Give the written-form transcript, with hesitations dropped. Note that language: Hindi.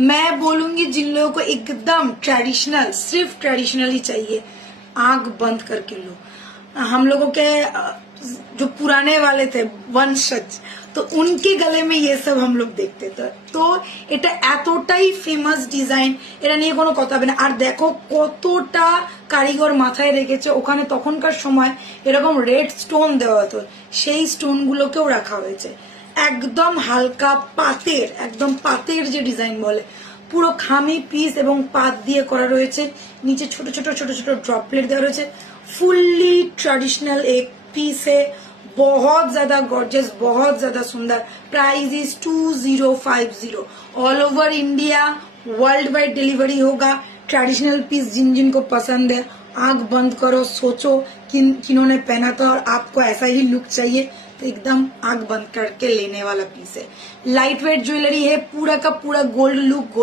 मैं बोलूंगी जिन लोगों को एकदम ट्रेडिशनल, सिर्फ ट्रेडिशनल ही चाहिए, आंख बंद करके लो। हम लोगों के जो पुराने वाले थे वंशज, तो उनके गले में ये सब हम लोग देखते थे। तो এটা এতটাই ফেমাস ডিজাইন, এটা নিয়ে কোনো কথা হবে না। আর দেখো কতটা কারিগর মাথায় রেখেছে, ওখানে তখনকার সময় এরকম রেড স্টোন দেওয়া হতো, সেই স্টোনগুলোকেও রাখা হয়েছে। একদম হালকা পাতের, একদম পাতের যে ডিজাইন বলে, পুরো খামি পিস এবং পাত দিয়ে করা রয়েছে। নিচে ছোট ছোট ছোট ছোট ড্रॉपलेट দেওয়া রয়েছে। फुल्ली ट्रेडिशनल एक पीस है, बहुत ज्यादा गॉर्जियस, बहुत ज्यादा सुंदर। Price is 2050। All over India world wide delivery होगा। ट्रेडिशनल पीस जिन जिन को पसंद है, आंख बंद करो, सोचो किन्होंने पहना था और आपको ऐसा ही लुक चाहिए, तो एकदम आंख बंद करके लेने वाला पीस है। लाइट वेट ज्वेलरी है, पूरा का पूरा गोल्ड लुक।